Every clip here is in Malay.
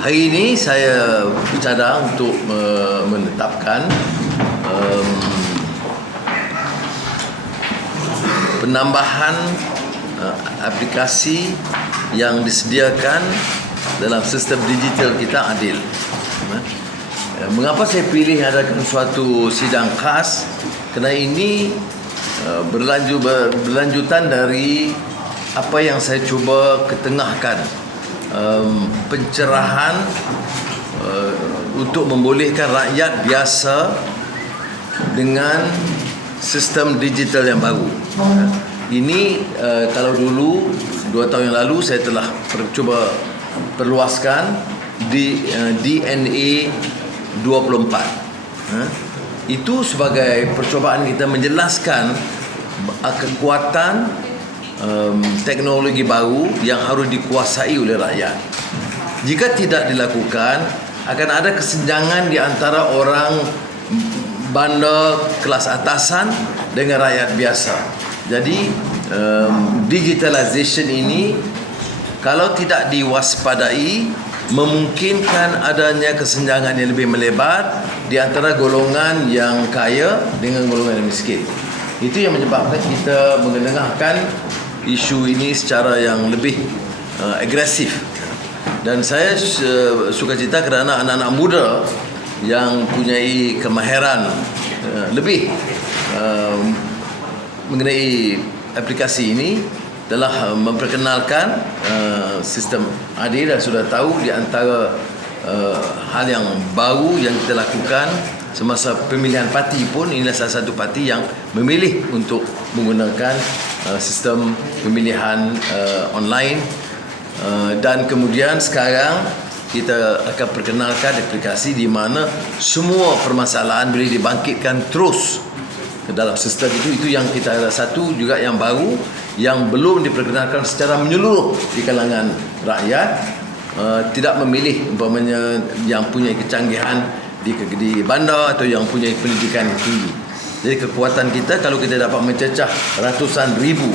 Hari ini saya bercadang untuk menetapkan penambahan aplikasi yang disediakan dalam sistem digital kita adil. Mengapa saya pilih adakan suatu sidang khas? Kerana ini berlanjutan dari apa yang saya cuba ketengahkan, pencerahan untuk membolehkan rakyat biasa dengan sistem digital yang baru. Ini kalau dulu 2 tahun yang lalu saya telah cuba perluaskan di DNA 24. Itu sebagai percubaan kita menjelaskan kekuatan teknologi baru yang harus dikuasai oleh rakyat. Jika tidak dilakukan, akan ada kesenjangan di antara orang bandar kelas atasan dengan rakyat biasa. Jadi digitalization ini kalau tidak diwaspadai memungkinkan adanya kesenjangan yang lebih melebar di antara golongan yang kaya dengan golongan yang miskin. Itu yang menyebabkan kita mengetengahkan isu ini secara yang lebih agresif. Dan saya sukacita kerana anak-anak muda yang mempunyai kemahiran lebih mengenai aplikasi ini telah memperkenalkan sistem adil dan sudah tahu di antara hal yang baru yang kita lakukan semasa pemilihan parti pun, inilah salah satu parti yang memilih untuk menggunakan sistem pemilihan online, dan kemudian sekarang kita akan perkenalkan aplikasi di mana semua permasalahan boleh dibangkitkan terus ke dalam sistem itu yang kita ada satu juga yang baru yang belum diperkenalkan secara menyeluruh di kalangan rakyat. Tidak memilih umpamanya yang punya kecanggihan di bandar atau yang punya pendidikan yang tinggi. Jadi kekuatan kita kalau kita dapat mencecah ratusan ribu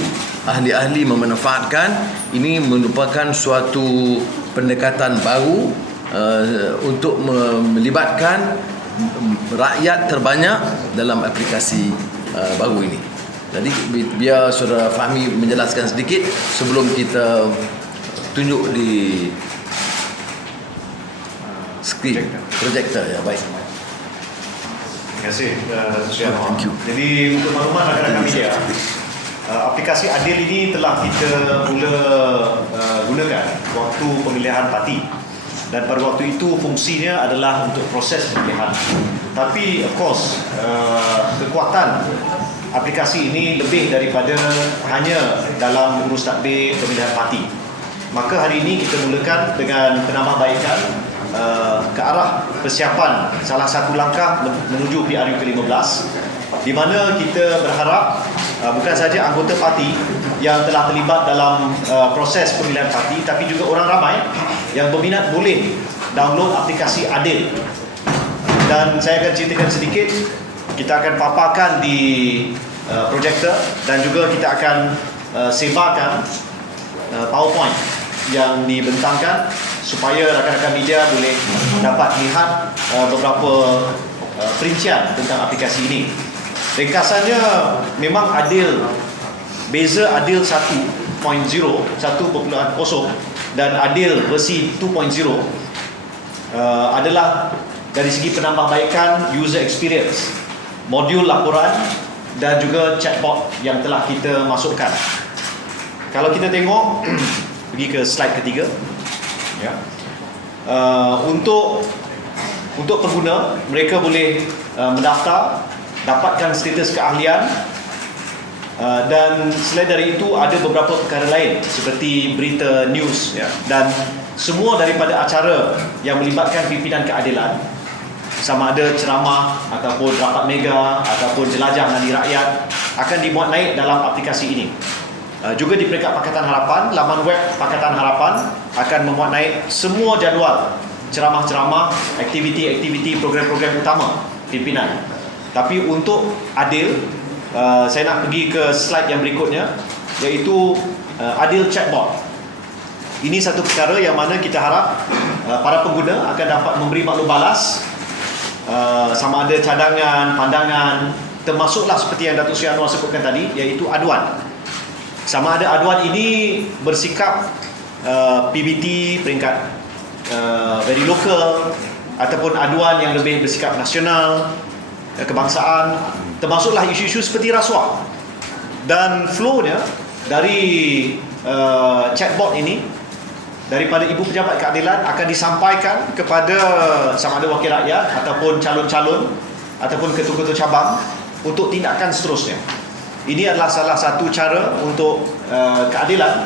ahli-ahli memanfaatkan ini merupakan suatu pendekatan baru untuk melibatkan rakyat terbanyak dalam aplikasi baru ini. Jadi biar saudara Fahmi menjelaskan sedikit sebelum kita tunjuk di skrin projektor. Ya, baik. Terima kasih, Thank you. Jadi untuk maklumat rakan-rakan media, aplikasi Adil ini telah kita mula gunakan waktu pemilihan parti, dan pada waktu itu fungsinya adalah untuk proses pemilihan. Tapi of course kekuatan aplikasi ini lebih daripada hanya dalam urus tadbir pemilihan parti. Maka hari ini kita mulakan dengan penambahbaikan ke arah persiapan salah satu langkah menuju PRU ke-15, di mana kita berharap bukan saja anggota parti yang telah terlibat dalam proses pemilihan parti, tapi juga orang ramai yang berminat boleh download aplikasi Adil. Dan saya akan ceritakan sedikit, kita akan paparkan di projektor dan juga kita akan sebarkan PowerPoint yang dibentangkan supaya rakan-rakan media boleh dapat lihat beberapa perincian tentang aplikasi ini. Ringkasannya memang Adil, beza Adil 1.0 dan Adil versi 2.0 adalah dari segi penambahbaikan user experience, modul laporan dan juga chatbot yang telah kita masukkan. Kalau kita tengok pergi ke slide ketiga, ya. Untuk pengguna, mereka boleh mendaftar, dapatkan status keahlian, dan selain dari itu ada beberapa perkara lain seperti berita news, ya. Dan semua daripada acara yang melibatkan pimpinan keadilan, sama ada ceramah ataupun rapat mega ataupun jelajah nadi rakyat, akan dimuat naik dalam aplikasi ini. Juga di peringkat Pakatan Harapan, laman web Pakatan Harapan akan memuat naik semua jadual ceramah-ceramah, aktiviti-aktiviti, program-program utama pimpinan. Tapi untuk Adil, saya nak pergi ke slide yang berikutnya, iaitu Adil Chatbot. Ini satu perkara yang mana kita harap para pengguna akan dapat memberi maklum balas, sama ada cadangan, pandangan, termasuklah seperti yang Datuk Seri Anwar sebutkan tadi, iaitu aduan. Sama ada aduan ini bersikap PBT peringkat very local, ataupun aduan yang lebih bersikap nasional, kebangsaan, termasuklah isu-isu seperti rasuah. Dan flow-nya dari chatbot ini, daripada Ibu Pejabat Keadilan akan disampaikan kepada sama ada wakil rakyat ataupun calon-calon ataupun ketua-ketua cabang untuk tindakan seterusnya. Ini adalah salah satu cara untuk keadilan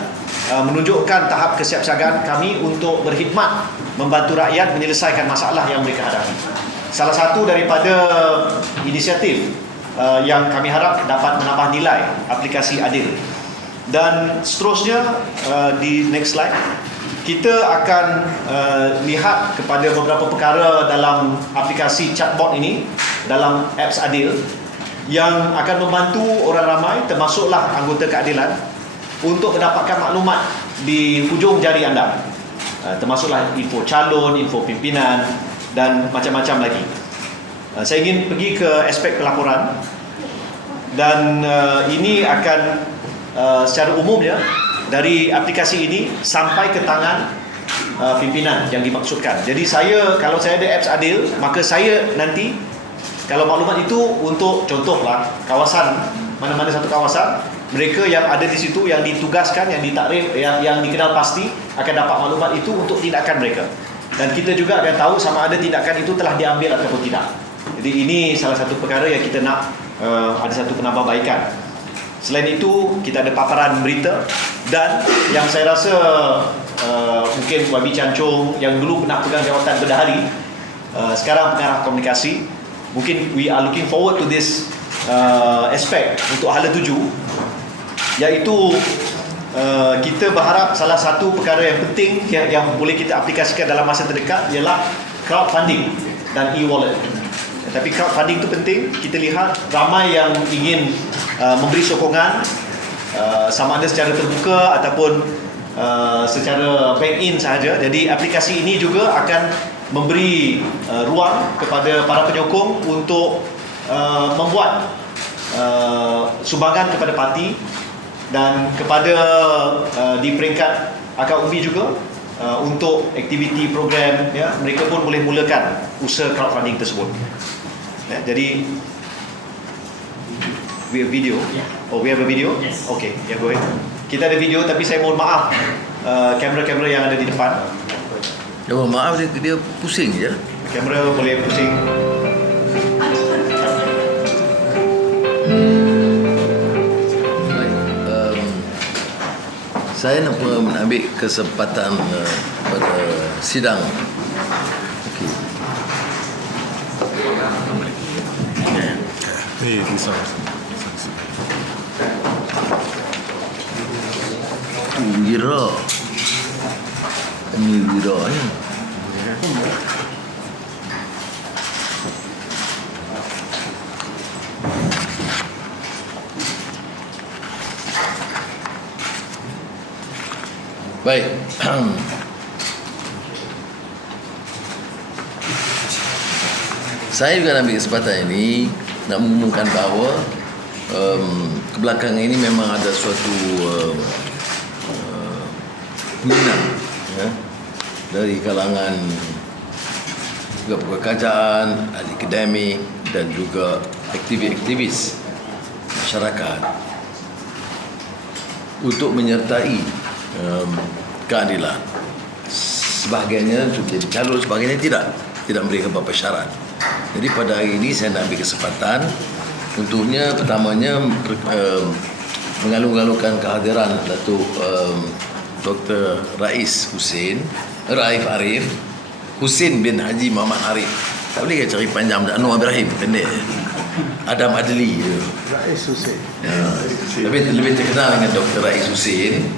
menunjukkan tahap kesiapsiagaan kami untuk berkhidmat membantu rakyat menyelesaikan masalah yang mereka hadapi. Salah satu daripada inisiatif yang kami harap dapat menambah nilai aplikasi Adil. Dan seterusnya, di next slide, kita akan lihat kepada beberapa perkara dalam aplikasi chatbot ini, dalam apps Adil, yang akan membantu orang ramai, termasuklah anggota keadilan, untuk mendapatkan maklumat di hujung jari anda, termasuklah info calon, info pimpinan dan macam-macam lagi. Saya ingin pergi ke aspek pelaporan, dan ini akan secara umumnya dari aplikasi ini sampai ke tangan pimpinan yang dimaksudkan. Jadi kalau saya ada apps Adil, maka saya nanti, kalau maklumat itu untuk contohlah kawasan, mana-mana satu kawasan, mereka yang ada di situ, yang ditugaskan, yang ditakrif, yang dikenal pasti akan dapat maklumat itu untuk tindakan mereka. Dan kita juga akan tahu sama ada tindakan itu telah diambil ataupun tidak. Jadi ini salah satu perkara yang kita nak ada satu penambahbaikan. Selain itu, kita ada paparan berita, dan yang saya rasa mungkin Wabi Chancung yang dulu pernah pegang jawatan berdahari, sekarang pengarah komunikasi, mungkin we are looking forward to this aspek untuk hala tuju, iaitu kita berharap salah satu perkara yang penting yang boleh kita aplikasikan dalam masa terdekat ialah crowdfunding dan e-wallet. Tapi crowdfunding itu penting. Kita lihat ramai yang ingin memberi sokongan, sama ada secara terbuka ataupun secara bank in sahaja. Jadi aplikasi ini juga akan memberi ruang kepada para penyokong untuk membuat sumbangan kepada parti, dan kepada di peringkat akar umbi juga untuk aktiviti program, ya, mereka pun boleh mulakan usaha crowdfunding tersebut. Ya, jadi we have video. Oh, we have a video. Yes. Okay, yeah, go ahead. Kita ada video, tapi saya mohon maaf kamera-kamera yang ada di depan. Ya, maaf, dia pusing je. Kamera boleh pusing. Baik, saya nak mengambil kesempatan pada sidang. Okey. Ni bisa. Wira. Ini Wira ni. Baik. Saya juga ambil kesempatan ini nak mengumumkan bahawa kebelakangan ini memang ada suatu minat, ya, dari kalangan juga pegawai kerajaan, ahli akademik dan juga aktivis-aktivis masyarakat untuk menyertai keadilan. Sebahagiannya untuk jadi calon, sebahagiannya tidak memberikan beberapa syarat. Jadi pada hari ini saya nak ambil kesempatan untuknya, pertamanya mengalung-alungkan kehadiran Datuk Dr. Raif Arif Husin bin Haji Muhammad Arif. Tak boleh cari panjang, Anwar Ibrahim, pendek. Adam Adli tu. Rais Hussein. Ya. Lebih terkenal dengan Dr. Raif Husin.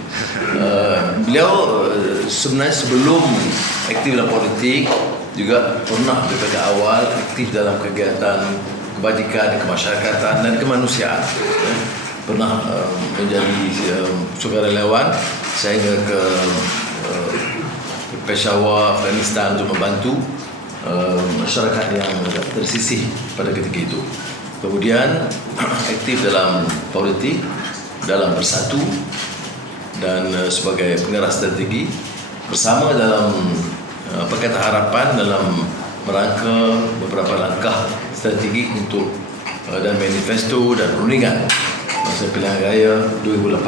Beliau sebenarnya sebelum aktif dalam politik juga pernah daripada awal aktif dalam kegiatan kebajikan, kemasyarakatan dan kemanusiaan. Pernah menjadi sukarelawan sehingga ke Peshawar, Afghanistan untuk membantu masyarakat yang tersisih pada ketika itu. Kemudian aktif dalam politik, dalam Bersatu dan sebagai penggerak strategi bersama dalam Pakatan Harapan dalam merangka beberapa langkah strategi untuk dan manifesto dan perundingan masa pilihan raya 2018.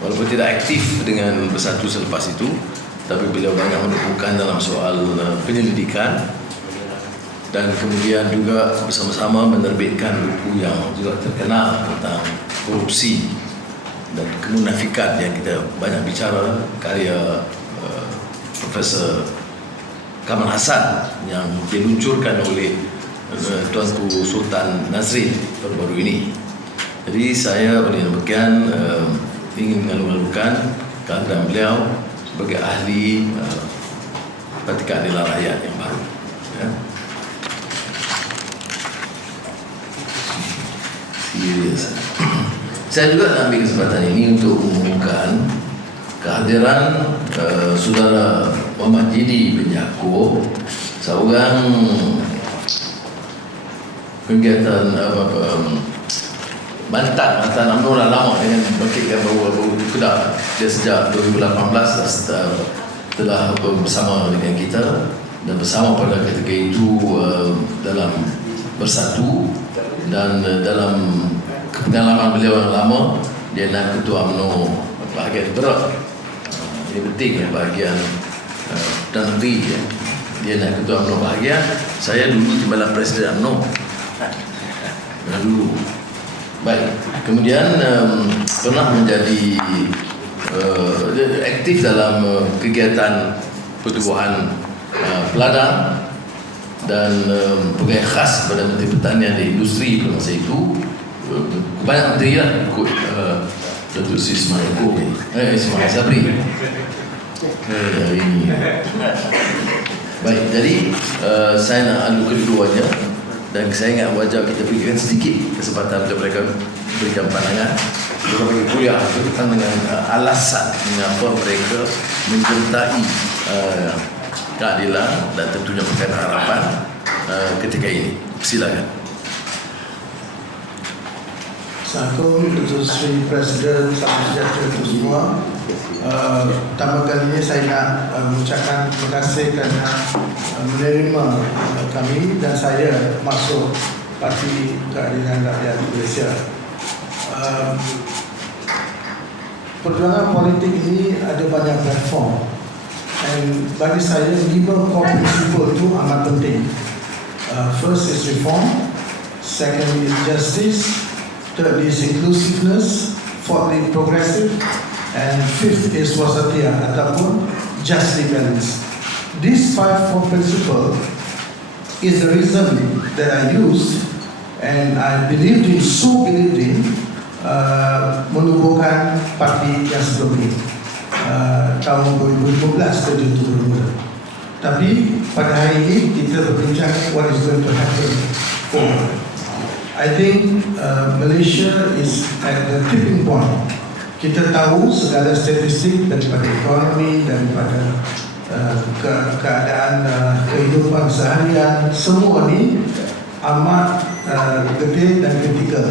Walaupun tidak aktif dengan Bersatu selepas itu, tapi beliau banyak menumpukan dalam soal penyelidikan dan kemudian juga bersama-sama menerbitkan buku yang juga terkenal tentang korupsi dan kemunafikan yang kita banyak bicara, karya Profesor Kamal Hassan yang diluncurkan oleh Tuanku Sultan Nazrin baru-baru ini. Jadi saya oleh demikian ingin mengalu-alukan kehadiran beliau sebagai ahli Parti Keadilan Rakyat yang baru. Ya. Serius. Saya juga nak ambil kesempatan ini untuk mengumumkan kehadiran saudara Muhammad Jidi bin Yaakob, seorang kegiatan mantan UMNO dah lama dengan bangkitkan baru Kedah. Dia sejak 2018 telah bersama dengan kita dan bersama pada ketika itu dalam Bersatu dan dalam pengalaman beliau yang lama dia nak ketua UMNO bahagian berat. Ini penting ya, bahagian dan negeri ya. Dia nak ketua UMNO bahagian. Saya dulu timbalan presiden UMNO dulu. Baik, kemudian pernah menjadi aktif dalam kegiatan pertubuhan peladang dan pegawai khas kepada Menteri Pertanian dan Industri pada masa itu. Banyak menteri lah ikut Datuk Seri Ismail Sabri hari ini. Baik, jadi saya nak adu keduanya dan saya ingat wajah kita berikan sedikit kesempatan untuk mereka berikan pandangan. Mereka bagi kuliah berkaitan dengan alasan mengapa mereka menyertai keadilan dan tentunya Pakatan Harapan ketika ini. Silakan. Assalamualaikum Datuk Seri Presiden, salam sejahtera untuk semua. Pertama kalinya saya nak mengucapkan terima kasih kerana menerima kami dan saya masuk Parti Keadilan Rakyat Malaysia. Perjuangan politik ini ada banyak platform dan bagi saya 5 core principle itu amat penting. First is reform, second is justice, third is inclusiveness, fourth is progressive, and fifth is wasatiyah ataupun justly balanced. These 5 core principles is the reason that I used and I believed in, menubuhkan parti yang sebelum ini. Tahun 2015 kerja itu bermula. Tapi pada hari ini kita berbincang what is going to happen forward. I think Malaysia is at the tipping point. Kita tahu segala statistik daripada ekonomi, daripada keadaan kehidupan seharian, semua ni amat gede dan kritikal.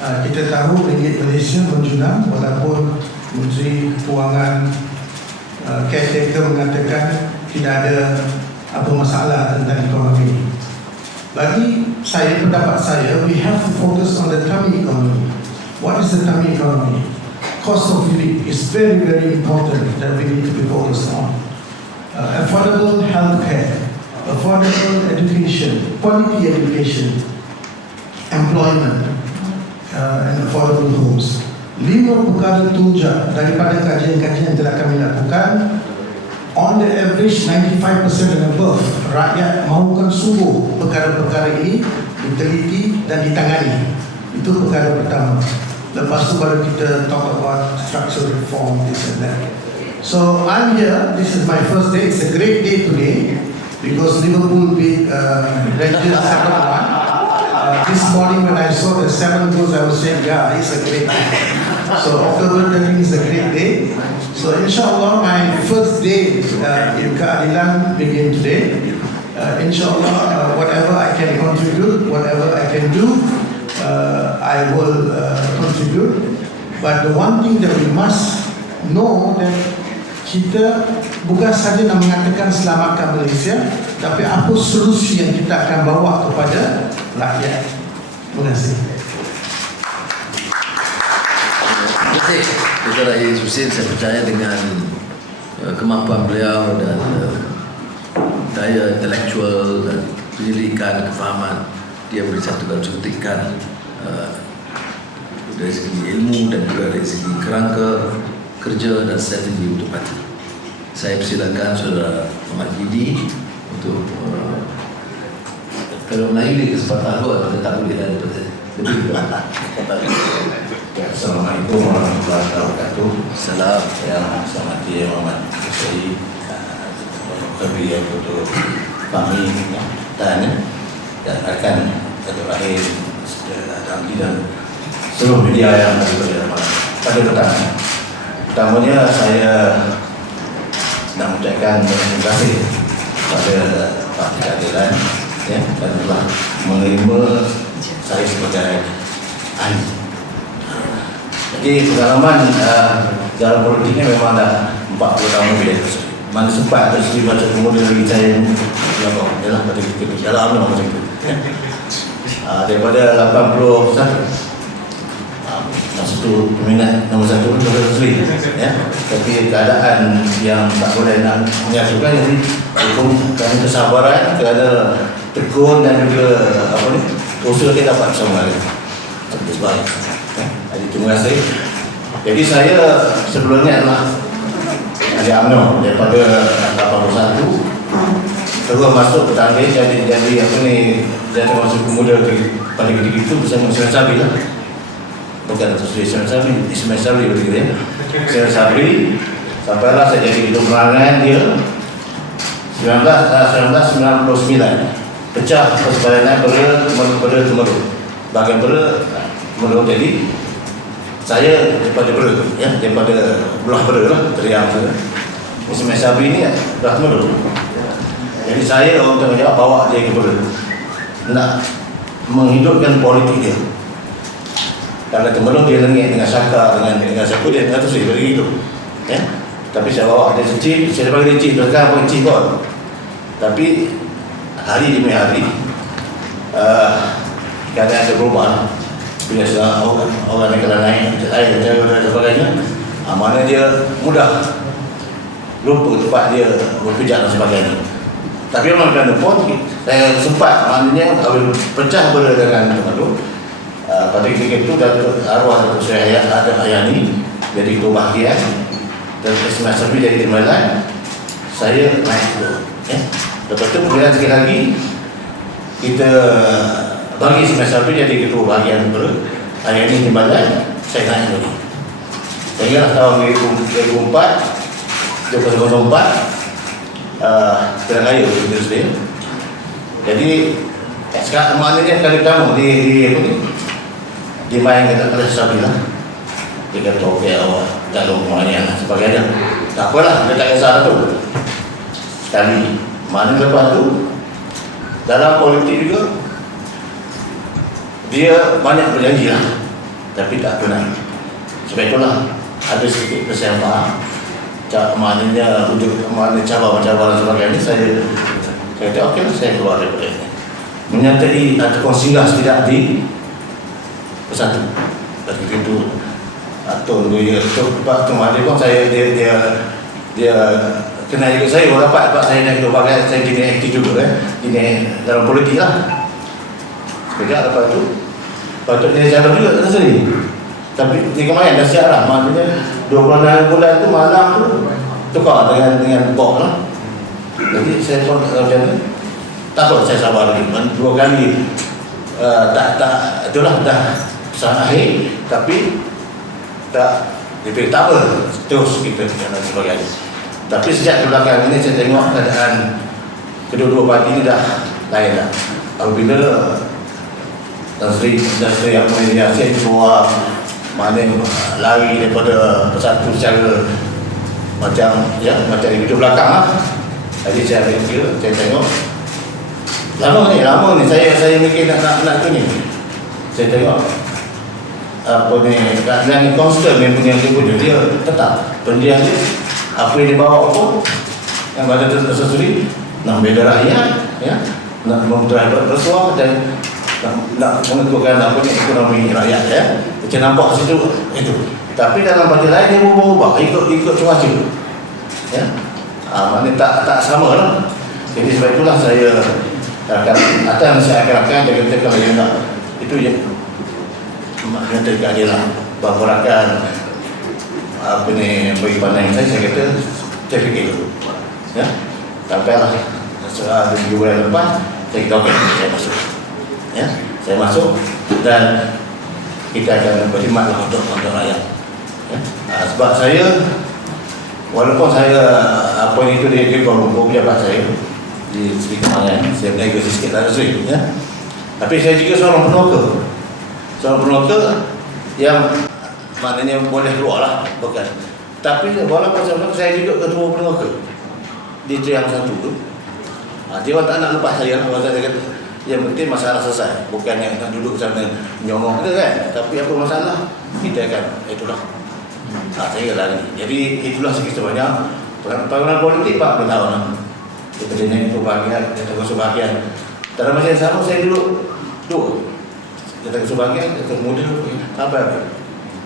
Kita tahu ringgit Malaysia menjulang walaupun Menteri Kewangan caretaker mengatakan tidak ada apa masalah tentang ekonomi. Bagi saya, pendapat saya, we have to focus on the tummy economy. What is the tummy economy? Cost of living is very, very important that we need to be focused on. Affordable healthcare, affordable education, quality education, employment, and affordable homes. 5 perkara tunjang daripada kajian-kajian yang telah kami lakukan. On the average 95% and above rakyat mahukan sungguh perkara-perkara ini diteliti dan ditangani. Itu perkara pertama. Lepas tu baru kita talk about structural reform, this and that. So I'm here, this is my first day. It's a great day today because Liverpool beat Rangers 7-1. This morning when I saw the 7 goals, I was saying, yeah, it's a great day. So October 13 is a great day. So inshallah my first day in keadilan begin today. Inshallah whatever I can contribute, whatever I can do, I will contribute. But the one thing that we must know that kita bukan saja nak mengatakan selamatkan Malaysia, tapi apa solusi yang kita akan bawa kepada rakyat. Terima kasih. Terima kasih Dr. Rais Husin. Saya percaya dengan kemampuan beliau dan daya intelektual dan pendidikan, kefahaman, dia boleh satukan suntikan dari segi ilmu dan juga dari segi kerangka kerja dan strategi untuk parti. Saya persilakan Saudara Ahmad Gidi untuk kalau Melayu di kesempatan luar, kita tak boleh ada lebih. Assalamualaikum warahmatullahi wabarakatuh. Salam. Yang selamat Yang Muhammad Syari Kebiaya untuk kami dan akan Datuk Rahim dan seluruh media yang ada pada petang. Pertamanya saya nak mengucapkan terima kasih kepada Parti Keadilan dan telah menerima saya sebagai ahli. Jadi pengalaman dalam politik ni memang dah 40 tahun lebih. Mana sempat ada segi macam kemudian lagi saya ialah pada dalam macam itu. Daripada 81 masa tu peminat nombor 1 Dr. Sri, ya. Tapi keadaan yang tak boleh nak menyatukan, jadi kerana kesabaran, kerana tekun dan juga usaha kita dapat bersama lagi. Sebab jadi terima kasih. Jadi saya sebelumnya adalah ahli UMNO daripada 81 terus masuk ke tanding jadi jadi masuk pemuda pada ketika itu bersama Ismail Sabri lah. Bukan Datuk Seri Ismail Sabri begitu ya. Ismail Sabri sampailah saya jadi ketua penerangan dia 1999 pecah persebalanan pada Temerloh. Bahagian Temerloh jadi saya daripada Bera, ya, daripada belah Bera lah, teriak tu. Ismail Sabri ni belah Temerloh. Jadi saya orang tanggungjawab bawa dia ke Bera, nak menghidupkan politik dia. Karena Temerloh dia lengit dengan Syaka, dengan siapa dia tu saya bagi hidup, ya. Tapi saya bawa dia chief, saya bagi dia chief, belakang pun chief pun. Tapi hari demi hari keadaan ada berubah. Bila orang negara naik, air dan sebagainya, mana dia mudah lupa tempat dia berpijak dan sebagainya. Tapi memang kerana pun saya sempat maknanya pecah Bera dengan Temerloh. Pada ketika itu arwah Datuk Seri Ayani jadi ketua bahagian dan Ismail Sabri jadi timbalan, saya naik tu, ya. Lepas tu kemudian sekali lagi kita bagi Ismail Sabri jadi ketua bahagian Bera, Ayani timbalan, saya naik lagi. Sehingga tahun 2004 Pilihan Raya begitu saja. Jadi sekarang maknanya kali pertama di main kata Sabri lah. Dia kata okey awak tak ada hubungannya lah sebagainya. Tak apalah, dia tak kisah tu. Sekali mana lepas tu dalam politik juga dia banyak berjanji lah, tapi tak tunai. Sebab itulah ada sedikit kesamaan. Maknanya untuk makna cabaran-cabaran sebagainya saya kata okey lah, saya keluar daripada ini. Menyertai ataupun singgah tidak di Bersatu. Ketika itu atau dia Pak Tumadi pun saya dia kenal juga saya, orang dapat saya naik ketua bahagian, saya kena aktif juga ini dalam politik lah. Sekejap lepas tu patutnya jalan juga tak sendiri. Tapi ni kemarin dah siap lah, maknanya 26 bulan tu malam tu tukar dengan bok lah. Jadi saya pun tak tahu macam mana. Tak apa, saya sabar lagi. 2 kali itulah dah pesanan akhir, tapi tak dipilih, tak apa, terus kita dan sebagainya. Tapi sejak ke belakang ini saya tengok keadaan kedua-dua parti ini dah lain dah. Apabila Tan Sri Ahmad Yassin bawa mana lari daripada Bersatu secara macam di video belakang lah. Jadi saya ambil dia, saya tengok lama ni saya mikir nak tu ni. Saya tengok apa ni keadaan ni konstant yang punya dia tetap pendiam dia, apa yang dia bawa pun yang ada tersendiri nak bela rakyat, ya, nak memperoleh rasuah dan nak menentukan apa ni ekonomi rakyat, ya. Macam nampak situ itu. Tapi dalam bagian lain dia berubah ikut cuaca, ya. Maknanya tak sama lah. Jadi sebab itulah saya akan jaga-jaga yang nak itu je. Maknanya terkeadilan beraparakan apa ni bagi pandang saya kata saya fikir dulu, ya. Sampailah setelah 2 bulan lepas saya kata okey, saya masuk, ya, saya masuk dan kita akan berkhidmatlah untuk rakyat, ya. Sebab saya walaupun saya apa itu di Kuala Lumpur pejabat saya di Seri Kembangan, saya berniaga sikit lah Seri, ya. Tapi saya juga seorang penoloka yang maknanya boleh keluar lah, bukan. Tapi walaupun saya juga ketua penoloka di Triang 1 tu, dia orang tak nak lepas saya lah. Saya kata yang penting masalah selesai, bukan yang nak duduk sana nyongong kita kan. Tapi apa masalah kita akan itulah saya lari. Jadi itulah sebanyak pengalaman politik 40 tahun lah. Daripada naik itu bahagian, datang ke sebahagian. Dalam masa yang sama saya duduk datang ke sebahagian, datang muda apa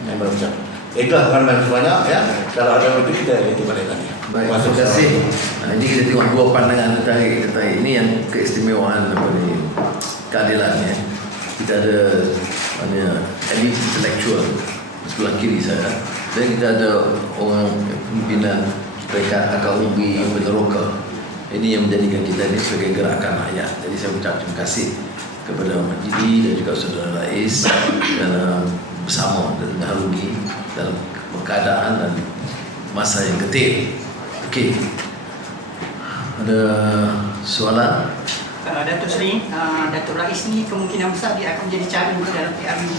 yang macam itulah pengalaman sebanyak, ya. Kalau ada itu kita itu balik lagi. Baik, terima kasih. Ini kita tengok dua pandangan terkait ini yang keistimewaan apa ni keadilan, ya. Kita ada elit intelektual sebelah kiri saya, dan kita ada orang pimpinan mereka akaubi peneroka. Ini yang menjadikan kita ini sebagai gerakan rakyat. Jadi saya ucap terima kasih kepada Majidi dan juga saudara Rais dan bersama dan Haruni dalam keadaan dan masa yang getih. Okey. Ada soalan? Datuk Seri, Datuk Rais ni kemungkinan besar dia akan menjadi calon dalam PRU.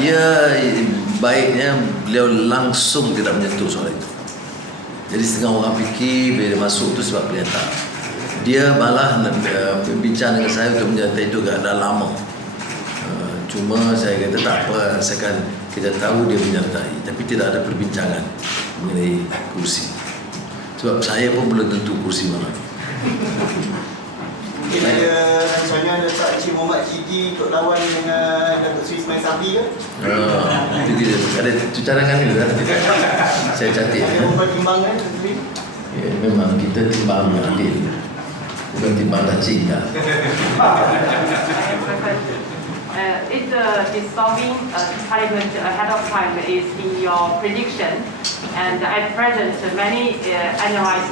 Dia baiknya beliau langsung tidak menyentuh soal itu. Jadi setengah orang fikir bila dia masuk tu sebab beliau tak. Dia malah bincang dengan saya untuk menyertai itu dah lama. Cuma saya kata tak apa, kita tahu dia menyertai, tapi tidak ada perbincangan mengenai kursi. Sebab saya pun belum tentu kursi mana. Mungkin ada rancangan Datuk Encik Muhammad Jidi untuk lawan dengan Datuk Seri Ismail Sabri ke? Itu dia. Ada cadangan ni lah. Saya catat. Ada mempertimbangkan Seri? Ya, memang kita timbang adil, bukan timbang cacing kan. Is dissolving parliament ahead of time is in your prediction, and at present many analyze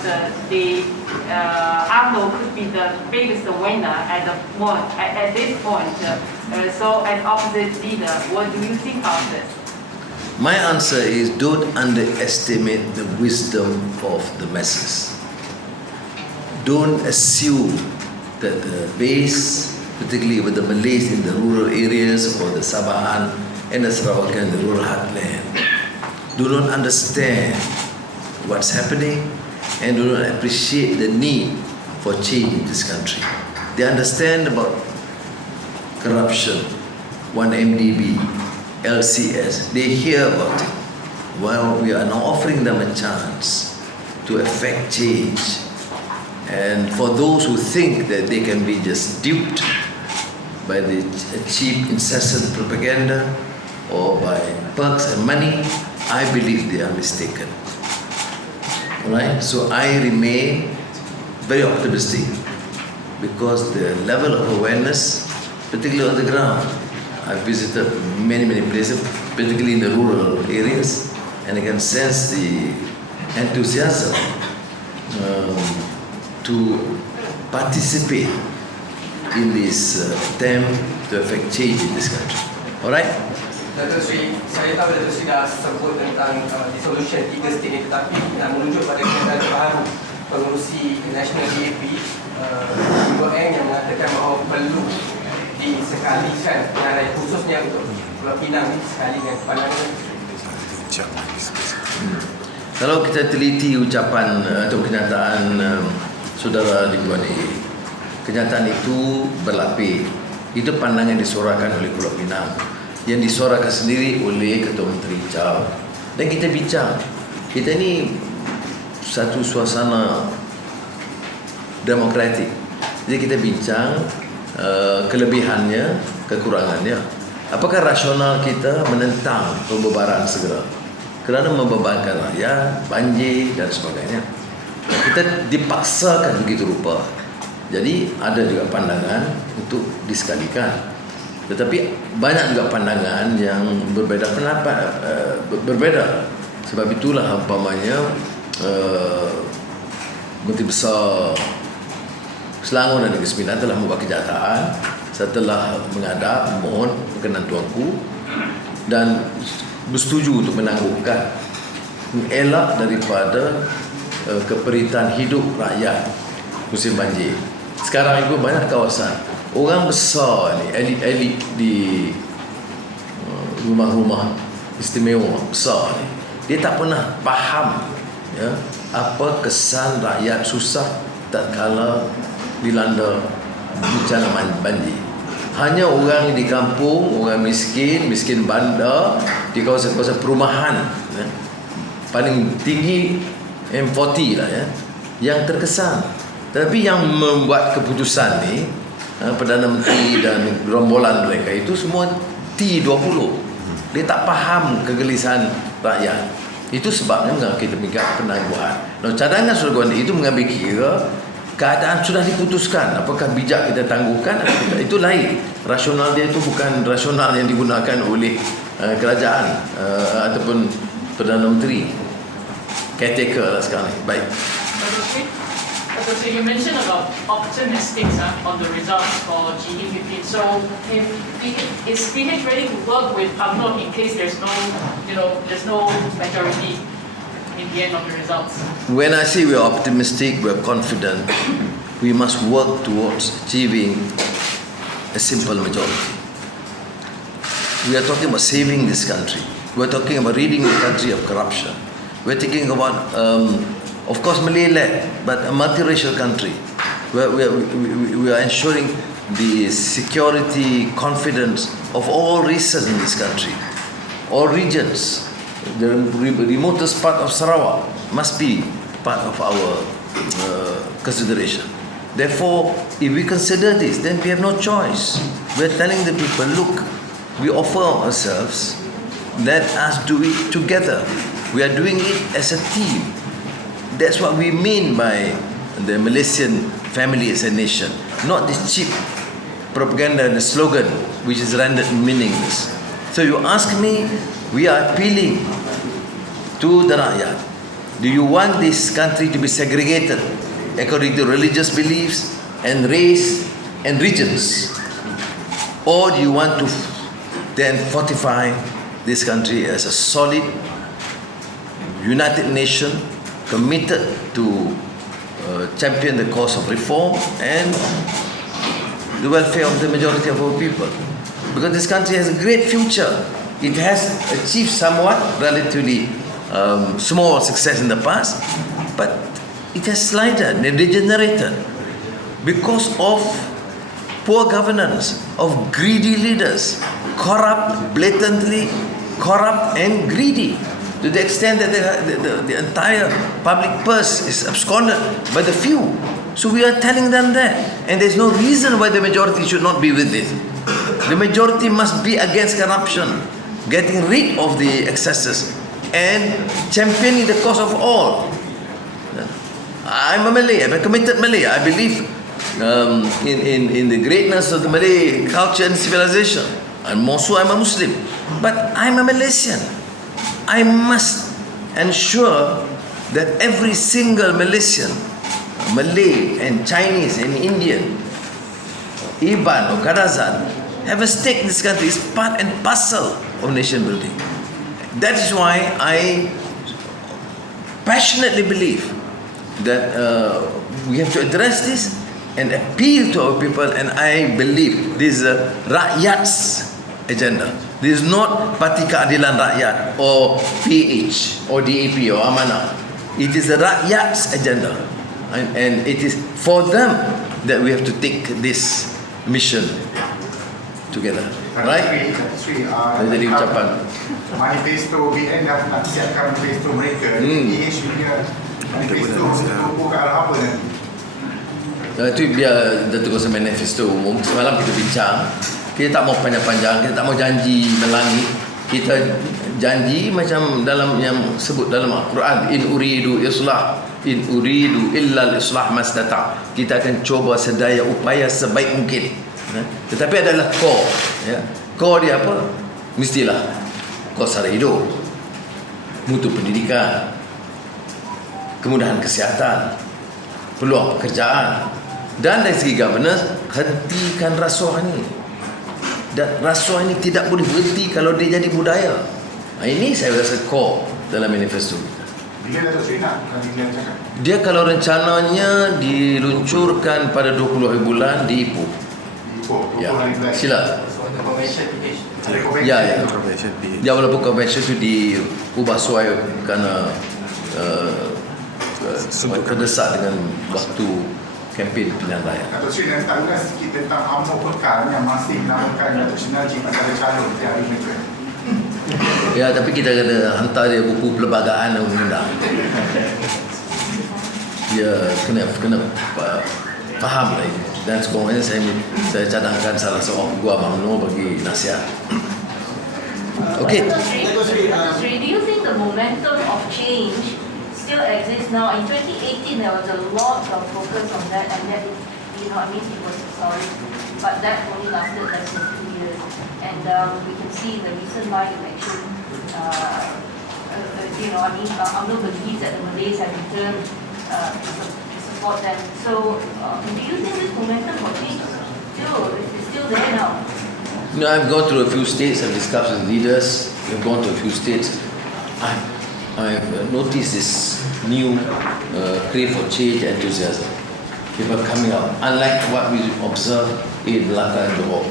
the AMNO could be the biggest winner at this point. So an opposite leader, what do you think of this? My answer is don't underestimate the wisdom of the masses. Don't assume that the base, particularly with the Malays in the rural areas or the Sabahan and the Sarawakan, the rural heartland, do not understand what's happening and do not appreciate the need for change in this country. They understand about corruption, 1MDB, LCS. They hear about it. Well, we are now offering them a chance to effect change. And for those who think that they can be just duped by the cheap, incessant propaganda or by perks and money, I believe they are mistaken. Alright, so I remain very optimistic because the level of awareness, particularly on the ground, I visited many places, particularly in the rural areas, and I can sense the enthusiasm to participate in this attempt to effect change in this country. Alright? Datuk Seri, saya tahu Datuk Seri dah sebut tentang dissolution 3 state ni, tetapi nak merujuk pada kenyataan baru pengurusi National DAP UON yang mengatakan bahawa perlu disekalikan pengarah khususnya untuk Pulau Pinang ni sekali dengan pandangan. Kalau kita teliti ucapan atau kenyataan saudara Lee Kuan Yew, kenyataan itu berlapis. Itu pandangan yang disuarakan oleh Pulau Pinang, yang disuarakan sendiri oleh Ketua Menteri Chow. Dan kita bincang, kita ni satu suasana demokratik. Jadi kita bincang kelebihannya, kekurangannya. Apakah rasional kita menentang pembebaran segera kerana membebankan rakyat, banjir dan sebagainya? Kita dipaksakan begitu rupa. Jadi ada juga pandangan untuk disekalikan. Tetapi banyak juga pandangan yang berbeza pendapat, berbeza. Sebab itulah umpamanya Menteri Besar Selangor dan Negeri Sembilan telah membuat kenyataan setelah menghadap mohon perkenan tuanku dan bersetuju untuk menangguhkan, mengelak daripada keperitan hidup rakyat musim banjir. Sekarang itu banyak kawasan orang besar ni, elit-elit di rumah-rumah istimewa besar ni, dia tak pernah faham ya, apa kesan rakyat susah tatkala dilanda bencana banjir. Hanya orang di kampung, orang miskin bandar, di kawasan-kawasan perumahan ya, paling tinggi M40 lah ya, yang terkesan. Tapi yang membuat keputusan ni Perdana Menteri dan gerombolan mereka itu semua T20. Dia tak faham kegelisahan rakyat. Itu sebabnya kita minta penangguhan. Cadangan Surat itu mengambil kira keadaan sudah diputuskan, apakah bijak kita tangguhkan atau tidak. Itu lain. Rasional dia itu bukan rasional yang digunakan oleh kerajaan ataupun Perdana Menteri. Caretaker lah sekarang ni. Baik. So you mentioned about optimistic on the results for GE15. So is PH ready to work with UMNO in case there's no majority in the end of the results? When I say we're optimistic, we're confident, we must work towards achieving a simple majority. We are talking about saving this country. We're talking about ridding the country of corruption. We're talking about of course Malay-led, but a multiracial country. We are ensuring the security, confidence of all races in this country, all regions. The remotest part of Sarawak must be part of our consideration. Therefore, if we consider this, then we have no choice. We're telling the people, look, we offer ourselves, let us do it together. We are doing it as a team. That's what we mean by the Malaysian family as a nation. Not this cheap propaganda and the slogan which is rendered meaningless. So you ask me, we are appealing to the rakyat. Do you want this country to be segregated according to religious beliefs and race and regions? Or do you want to then fortify this country as a solid, united nation committed to champion the cause of reform and the welfare of the majority of our people? Because this country has a great future. It has achieved somewhat relatively small success in the past, but it has slighted and degenerated because of poor governance, of greedy leaders, corrupt, blatantly corrupt and greedy, to the extent that the entire public purse is absconded by the few. So we are telling them that, and there's no reason why the majority should not be with it. The majority must be against corruption, getting rid of the excesses and championing the cause of all. I'm a Malay, I'm a committed Malay. I believe in the greatness of the Malay culture and civilization, and also I'm a Muslim, but I'm a Malaysian. I must ensure that every single Malaysian, Malay and Chinese and Indian, Iban or Kadazan, have a stake in this country. It's part and parcel of nation building. That is why I passionately believe that we have to address this and appeal to our people, and I believe this is rakyat's agenda. This is not Parti Keadilan Rakyat or PH or DAP or Amanah. It is the rakyat's agenda, and it is for them that we have to take this mission together. Right? Sri, Jadi ucapan. manifesto BN dah nak siapkan manifesto mereka. PH punya manifesto untuk ke arah apa nanti? Itu biar Datuk Kuasa Manifesto Umum. Semalam kita bincang. Kita tak mau panjang-panjang, kita tak mau janji melangit. Kita janji macam dalam yang sebut dalam Al-Quran, in uridu illa al-islah mastata'. Kita akan cuba sedaya upaya sebaik mungkin. Tetapi adalah core, ya. Core dia apa? Mestilah core sara hidup, mutu pendidikan, kemudahan kesihatan, peluang pekerjaan, dan dari segi governance, hentikan rasuah ni. Dan rasuah ini tidak boleh berhenti kalau dia jadi budaya. Ini saya rasa core dalam manifesto. Bila Datuk Seri nak bila cakap? Dia kalau rencananya diluncurkan pada 20 hari bulan di Ipoh. Ya, sila. Ada convention PH. Ada convention. Ya. Ya, walaupun convention itu diubah suai kerana terdesak dengan waktu kempen pilihan raya. Datuk Seri nak tahu sikit tentang UMNO Pekan yang masih menamakan Datuk Seri Najib antara calon setiap hari mereka. Ya, tapi kita kena hantar dia buku perlembagaan yang undang. Dia kena faham lah ini. Dan sekurang-kurangnya saya cadangkan salah seorang gua UMNO bagi nasihat. Okay. Sri, do you think the momentum of change still exists now? In 2018, there was a lot of focus on that, and that, it was historic, but that only lasted less than 2 years. And we can see in the recent by-election, UMNO believes that the Malays have returned to support them. So, do you think this momentum for change is still there now? No, I've gone through a few states, I've discussed with leaders, we've gone to a few states. I've noticed this new crave for change enthusiasm. People coming out, unlike what we observe in Melaka and Johor.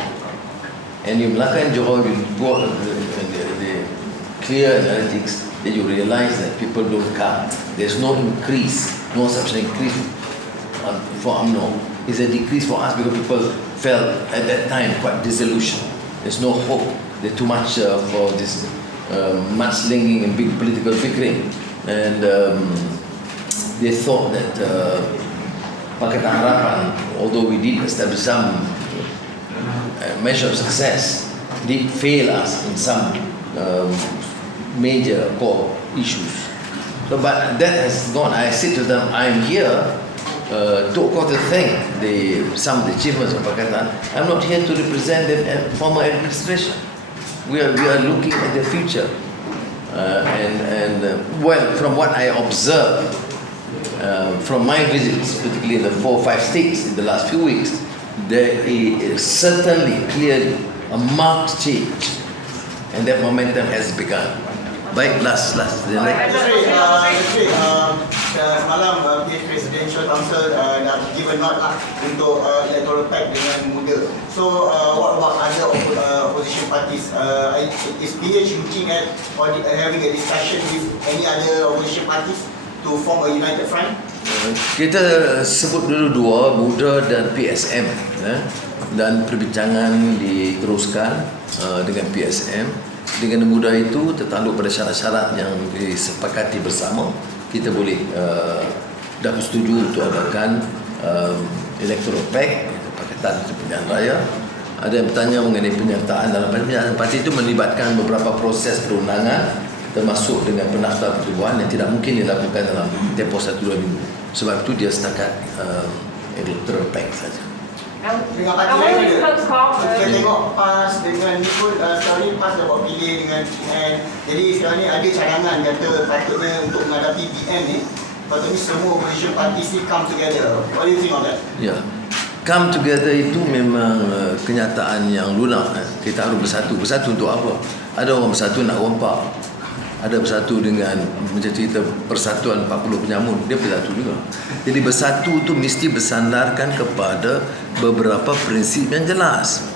And in Melaka and Johor, you go the clear analytics, then you realize that people don't come. There's no increase, no such increase for UMNO. It's a decrease for us because people felt at that time quite disillusioned. There's no hope. There's too much for this mudslinging and big political bickering. And they thought that Pakatan Harapan, although we did establish some measure of success, did fail us in some major core issues. So, but that has gone. I said to them, I'm here to thank some of the achievements of Pakatan. I'm not here to represent the former administration. We are looking at the future. Well, from what I observed from my visits, particularly in the 4 or 5 states in the last few weeks, there is certainly clearly a marked change, and that momentum has begun. Baik, last. Semalam PH Presidential Council dah give a nod lah untuk electoral pact dengan muda. So what about other opposition parties? Is PH looking at or having a discussion with any other opposition parties to form a united front? Kita sebut dulu dua, Muda dan PSM, dan perbincangan diteruskan dengan PSM. Dengan Muda itu tertanduk pada syarat-syarat yang disepakati bersama. Kita boleh dapat setuju untuk adakan electoral pact, Pakatan Pilihan Raya. Ada yang bertanya mengenai penyertaan dalam penyertaan parti itu melibatkan beberapa proses perundangan, termasuk dengan pendaftar pertubuhan yang tidak mungkin dilakukan dalam tempoh 1-2 minggu. Sebab itu dia setakat electoral pact saja. Dengan parti lain ada. Kita tengok PAS dengan ni pun sekarang ni PAS dah buat pilih dengan BN. Jadi sekarang ni ada cadangan kata patutnya untuk menghadapi BN ni, patutnya semua opposition parties ni come together. What do you think on that? Ya, come together itu memang kenyataan yang lunak. Kita harus bersatu. Bersatu untuk apa? Ada orang bersatu nak rompak. Ada bersatu dengan macam cerita persatuan 40 penyamun, dia bersatu juga. Jadi bersatu tu mesti bersandarkan kepada beberapa prinsip yang jelas.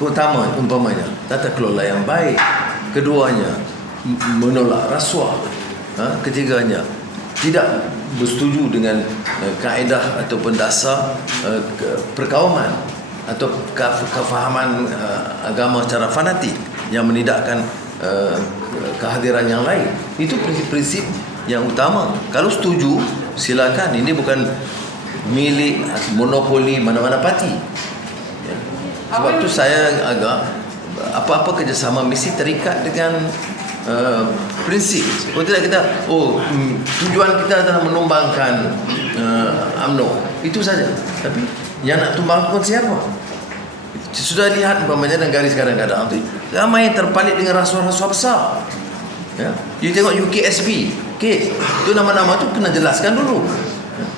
Pertama, umpamanya tata kelola yang baik. Keduanya, menolak rasuah. Ketiganya, tidak bersetuju dengan kaedah ataupun dasar perkauman atau kefahaman agama secara fanatik yang menidakkan kehadiran yang lain. Itu prinsip-prinsip yang utama. Kalau setuju, silakan. Ini bukan milik monopoli mana-mana parti. Ya. Sebab tu saya agak apa-apa kerjasama mesti terikat dengan prinsip. Kalau tidak kita tujuan kita adalah menumbangkan UMNO, itu saja. Tapi yang nak tumbangkan siapa? Sudah lihat umpamanya dan garis kadang-kadang tu ramai yang terpalit dengan rasuah-rasuah besar. Ya. You tengok UKSB, okay, tu nama-nama tu kena jelaskan dulu.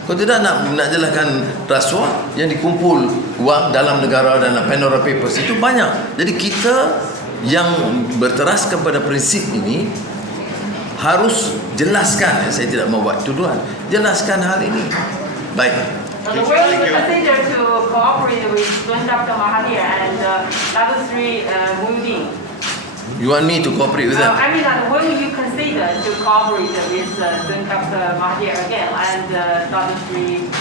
Kalau tidak nak jelaskan rasuah yang dikumpul wang dalam negara dalam Pandora Papers itu banyak. Jadi kita yang berteraskan pada prinsip ini harus jelaskan. Saya tidak mau buat tuduhan. Jelaskan hal ini. Baik. The will you consider to cooperate with Tun Dr. Mahathir and Dato' Sri Muhyiddin? You want me to cooperate with them? I mean, will you consider to cooperate with Tun Dr. Mahathir again and Dato' Sri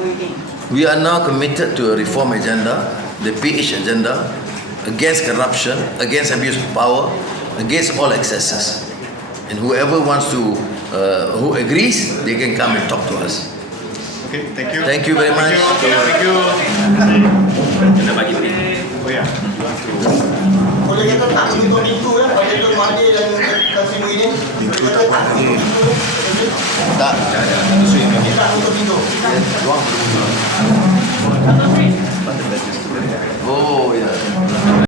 Muhyiddin? We are now committed to a reform agenda, the PH agenda, against corruption, against abuse of power, against all excesses. And whoever wants to, who agrees, they can come and talk to us. Okay, thank you. Thank you very much. Thank you. Kena bagi Oh ya. Boleh kata tak untuk